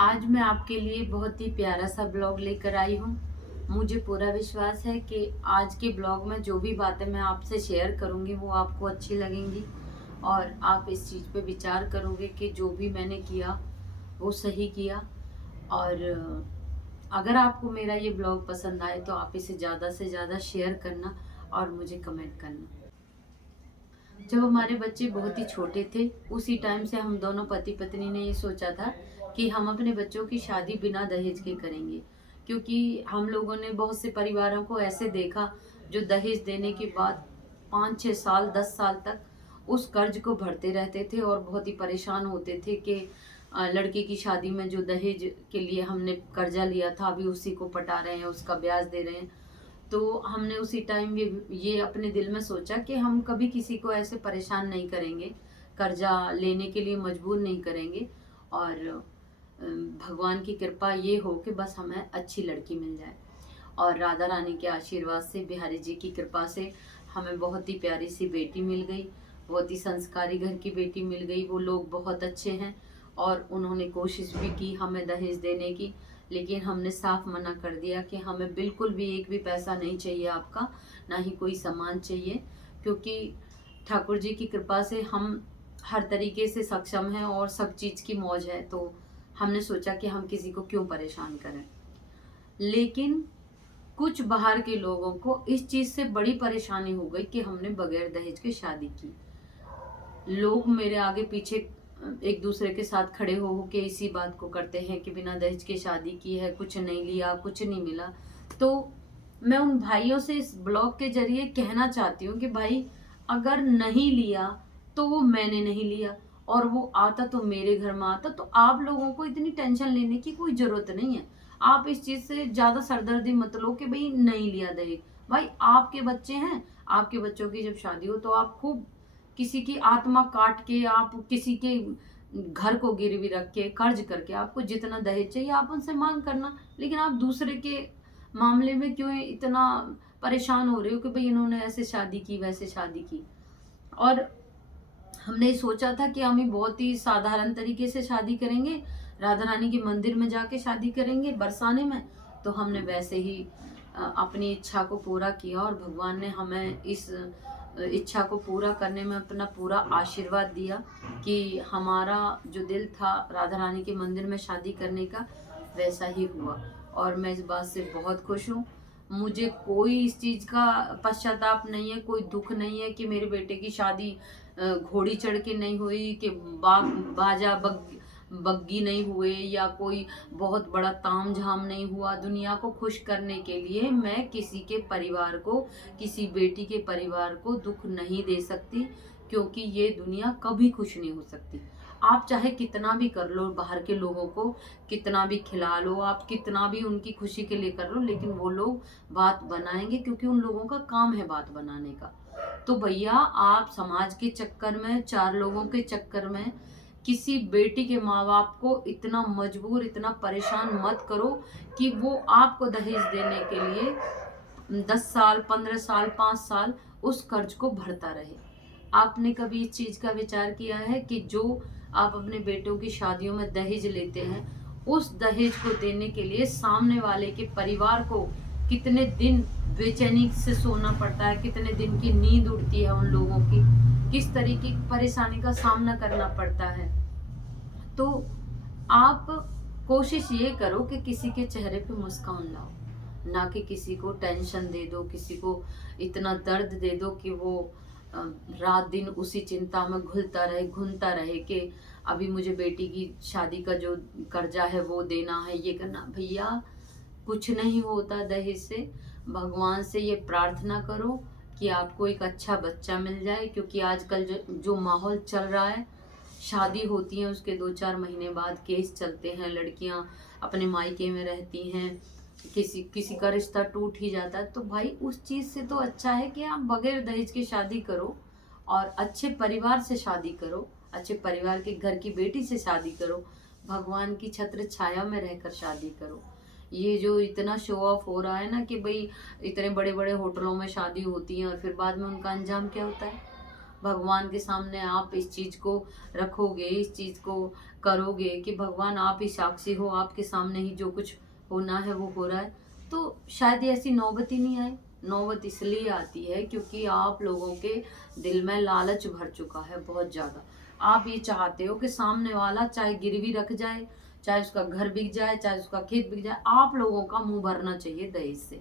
आज मैं आपके लिए बहुत ही प्यारा सा ब्लॉग लेकर आई हूँ। मुझे पूरा विश्वास है कि आज के ब्लॉग में जो भी बातें मैं आपसे शेयर करूँगी वो आपको अच्छी लगेंगी और आप इस चीज़ पे विचार करोगे कि जो भी मैंने किया वो सही किया। और अगर आपको मेरा ये ब्लॉग पसंद आए तो आप इसे ज़्यादा से ज़्यादा शेयर करना और मुझे कमेंट करना। जब हमारे बच्चे बहुत ही छोटे थे उसी टाइम से हम दोनों पति पत्नी ने ये सोचा था कि हम अपने बच्चों की शादी बिना दहेज के करेंगे, क्योंकि हम लोगों ने बहुत से परिवारों को ऐसे देखा जो दहेज देने के बाद 5-6 साल 10 साल तक उस कर्ज को भरते रहते थे और बहुत ही परेशान होते थे कि लड़के की शादी में जो दहेज के लिए हमने कर्जा लिया था अभी उसी को पटा रहे हैं, उसका ब्याज दे रहे हैं। तो हमने उसी टाइम ये अपने दिल में सोचा कि हम कभी किसी को ऐसे परेशान नहीं करेंगे, कर्जा लेने के लिए मजबूर नहीं करेंगे। और भगवान की कृपा ये हो कि बस हमें अच्छी लड़की मिल जाए। और राधा रानी के आशीर्वाद से, बिहारी जी की कृपा से हमें बहुत ही प्यारी सी बेटी मिल गई, बहुत ही संस्कारी घर की बेटी मिल गई। वो लोग बहुत अच्छे हैं और उन्होंने कोशिश भी की हमें दहेज देने की, लेकिन हमने साफ मना कर दिया कि हमें बिल्कुल भी एक भी पैसा नहीं चाहिए आपका, ना ही कोई सामान चाहिए, क्योंकि ठाकुर जी की कृपा से हम हर तरीके से सक्षम हैं और सब चीज़ की मौज है। तो हमने सोचा कि हम किसी को क्यों परेशान करें। लेकिन कुछ बाहर के लोगों को इस चीज़ से बड़ी परेशानी हो गई कि हमने बगैर दहेज के शादी की। लोग मेरे आगे पीछे एक दूसरे के साथ खड़े हो के इसी बात को करते हैं कि बिना दहेज के शादी की है, कुछ नहीं लिया, कुछ नहीं मिला। तो मैं उन भाइयों से इस ब्लॉग के जरिए कहना चाहती हूँ कि भाई, अगर नहीं लिया तो वो मैंने नहीं लिया और वो आता तो मेरे घर में आता, तो आप लोगों को इतनी टेंशन लेने की कोई जरूरत नहीं है। आप इस चीज से ज्यादा सरदर्दी मत लो कि भाई नहीं लिया दहेज। भाई, आपके बच्चे हैं, आपके बच्चों की जब शादी हो तो आप खूब किसी की आत्मा काट के, आप किसी के घर को गिरवी रख के कर्ज करके आपको जितना दहेज चाहिए आप उनसे मांग करना। लेकिन आप दूसरे के मामले में क्यों इतना परेशान हो रहे हो कि भाई इन्होंने ऐसे शादी की, वैसे शादी की। और हमने सोचा था कि हम ही बहुत ही साधारण तरीके से शादी करेंगे, राधा रानी के मंदिर में जाके शादी करेंगे बरसाने में। तो हमने वैसे ही अपनी इच्छा को पूरा किया और भगवान ने हमें इस इच्छा को पूरा करने में अपना पूरा आशीर्वाद दिया कि हमारा जो दिल था राधा रानी के मंदिर में शादी करने का वैसा ही हुआ। और मैं इस बात से बहुत खुश हूँ। मुझे कोई इस चीज़ का पश्चाताप नहीं है, कोई दुख नहीं है कि मेरे बेटे की शादी घोड़ी चढ़ के नहीं हुई, कि बाग बाजा बग्गी नहीं हुए, या कोई बहुत बड़ा तामझाम नहीं हुआ। दुनिया को खुश करने के लिए मैं किसी के परिवार को, किसी बेटी के परिवार को दुख नहीं दे सकती, क्योंकि ये दुनिया कभी खुश नहीं हो सकती। आप चाहे कितना भी कर लो, बाहर के लोगों को कितना भी खिला लो, आप कितना भी उनकी खुशी के लिए कर लो, लेकिन वो लोग बात बनाएंगे, क्योंकि उन लोगों का काम है बात बनाने का। तो भैया, आप समाज के चक्कर में, चार लोगों के चक्कर में किसी बेटी के माँ बाप को इतना मजबूर, इतना परेशान मत करो कि वो आपको दहेज देने के लिए 10 साल 15 साल 5 साल उस कर्ज को भरता रहे। आपने कभी इस चीज का विचार किया है कि जो आप अपने बेटों की शादियों में दहेज लेते हैं, उस दहेज को देने के लिए सामने वाले के परिवार को कितने दिन बेचैनी से सोना पड़ता है, कितने दिन की नींद उड़ती है उन लोगों की, किस तरीके की परेशानी का सामना करना पड़ता है। तो आप कोशिश ये करो कि किसी के चेहरे पे मुस्कान लाओ, ना कि किसी को टेंशन दे दो, किसी को इतना दर्द दे दो कि वो अ, रात दिन उसी चिंता में घुलता रहे, घूमता रहे कि अभी मुझे बेटी की शादी का जो कर्जा है वो देना है, ये करना। भैया, कुछ नहीं होता दहेज से। भगवान से ये प्रार्थना करो कि आपको एक अच्छा बच्चा मिल जाए, क्योंकि आजकल जो माहौल चल रहा है, शादी होती है उसके 2-4 महीने बाद केस चलते हैं, लड़कियां अपने मायके में रहती हैं, किसी किसी का रिश्ता टूट ही जाता है। तो भाई, उस चीज से तो अच्छा है कि आप बगैर दहेज के शादी करो और अच्छे परिवार से शादी करो, अच्छे परिवार के घर की बेटी से शादी करो, भगवान की छत्र छाया में रहकर शादी करो। ये जो इतना शो ऑफ हो रहा है ना कि भाई इतने बड़े बड़े होटलों में शादी होती है और फिर बाद में उनका अंजाम क्या होता है। भगवान के सामने आप इस चीज़ को रखोगे, इस चीज़ को करोगे कि भगवान आप ही साक्षी हो, आपके सामने ही जो कुछ होना है वो हो रहा है, तो शायद ऐसी नौबत ही नहीं आए। नौबत इसलिए आती है क्योंकि आप लोगों के दिल में लालच भर चुका है बहुत ज़्यादा। आप ये चाहते हो कि सामने वाला चाहे गिरवी रख जाए, चाहे उसका घर बिक जाए, चाहे उसका खेत बिक जाए, आप लोगों का मुंह भरना चाहिए दहेज से।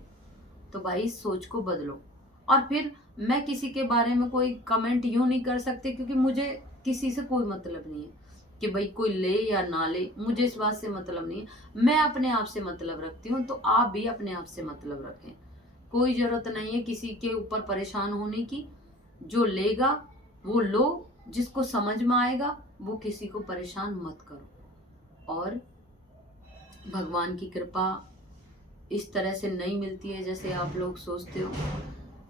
तो भाई इस सोच को बदलो। और फिर मैं किसी के बारे में कोई कमेंट यूं नहीं कर सकती क्योंकि मुझे किसी से कोई मतलब नहीं है कि भाई कोई ले या ना ले, मुझे इस बात से मतलब नहीं है। मैं अपने आप से मतलब रखती हूँ, तो आप भी अपने आप से मतलब रखें। कोई जरूरत नहीं है किसी के ऊपर परेशान होने की। जो लेगा वो लो, जिसको समझ में आएगा वो किसी को परेशान मत करो। और भगवान की कृपा इस तरह से नहीं मिलती है जैसे आप लोग सोचते हो।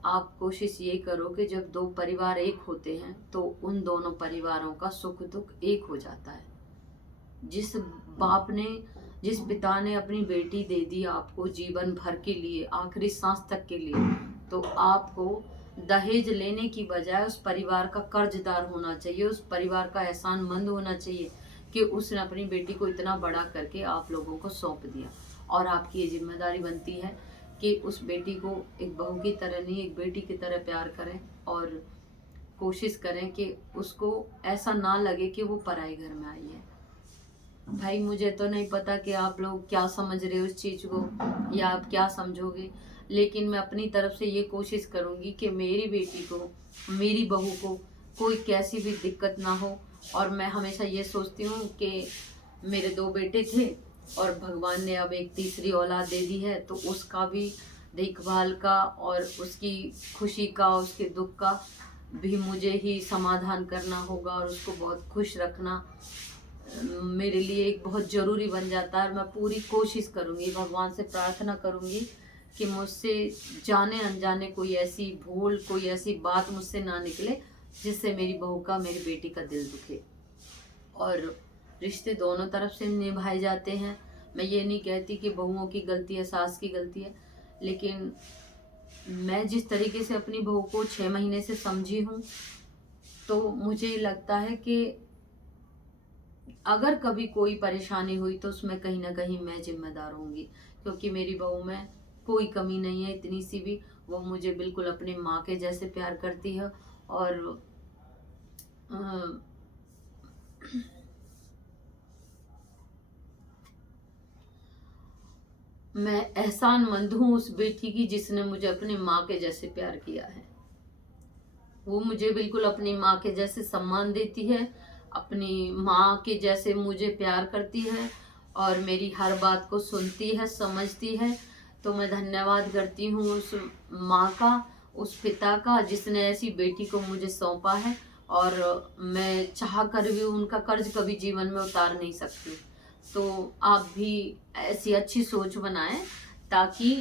आप कोशिश ये करो कि जब दो परिवार एक होते हैं तो उन दोनों परिवारों का सुख दुख एक हो जाता है। जिस बाप ने, जिस पिता ने अपनी बेटी दे दी आपको जीवन भर के लिए, आखिरी सांस तक के लिए, तो आपको दहेज लेने की बजाय उस परिवार का कर्जदार होना चाहिए, उस परिवार का एहसानमंद होना चाहिए कि उसने अपनी बेटी को इतना बड़ा करके आप लोगों को सौंप दिया। और आपकी ये जिम्मेदारी बनती है कि उस बेटी को एक बहू की तरह नहीं, एक बेटी की तरह प्यार करें और कोशिश करें कि उसको ऐसा ना लगे कि वो पराए घर में आई है। भाई मुझे तो नहीं पता कि आप लोग क्या समझ रहे हो उस चीज़ को या आप क्या समझोगे, लेकिन मैं अपनी तरफ से ये कोशिश करूँगी कि मेरी बेटी को, मेरी बहू को कोई कैसी भी दिक्कत ना हो। और मैं हमेशा ये सोचती हूँ कि मेरे 2 बेटे थे और भगवान ने अब एक तीसरी औलाद दे दी है, तो उसका भी देखभाल का और उसकी खुशी का, उसके दुख का भी मुझे ही समाधान करना होगा और उसको बहुत खुश रखना मेरे लिए एक बहुत ज़रूरी बन जाता है। और मैं पूरी कोशिश करूँगी, भगवान से प्रार्थना करूँगी कि मुझसे जाने अनजाने कोई ऐसी भूल, कोई ऐसी बात मुझसे ना निकले जिससे मेरी बहू का, मेरी बेटी का दिल दुखे। और रिश्ते दोनों तरफ से निभाए जाते हैं। मैं ये नहीं कहती कि बहुओं की गलती है, सास की गलती है, लेकिन मैं जिस तरीके से अपनी बहू को 6 महीने से समझी हूँ, तो मुझे लगता है कि अगर कभी कोई परेशानी हुई तो उसमें कहीं ना कहीं मैं जिम्मेदार होंगी, क्योंकि मेरी बहू में कोई कमी नहीं है इतनी सी भी। वो मुझे बिल्कुल अपनी माँ के जैसे प्यार करती है और मैं एहसानमंद हूँ उस बेटी की जिसने मुझे अपनी माँ के जैसे प्यार किया है। वो मुझे बिल्कुल अपनी माँ के जैसे सम्मान देती है, अपनी माँ के जैसे मुझे प्यार करती है और मेरी हर बात को सुनती है, समझती है। तो मैं धन्यवाद करती हूँ उस माँ का, उस पिता का जिसने ऐसी बेटी को मुझे सौंपा है। और मैं चाह कर भी उनका कर्ज कभी जीवन में उतार नहीं सकती। तो आप भी ऐसी अच्छी सोच बनाएं ताकि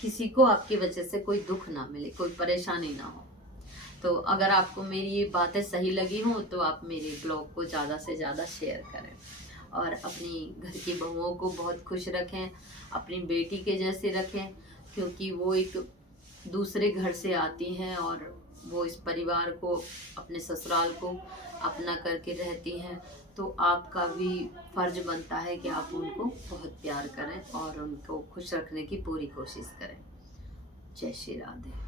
किसी को आपकी वजह से कोई दुख ना मिले, कोई परेशानी ना हो। तो अगर आपको मेरी ये बातें सही लगी हों तो आप मेरे ब्लॉग को ज़्यादा से ज़्यादा शेयर करें और अपनी घर की बहुओं को बहुत खुश रखें, अपनी बेटी के जैसे रखें, क्योंकि वो एक दूसरे घर से आती हैं और वो इस परिवार को, अपने ससुराल को अपना करके रहती हैं। तो आपका भी फर्ज बनता है कि आप उनको बहुत प्यार करें और उनको खुश रखने की पूरी कोशिश करें। जय श्री राधे।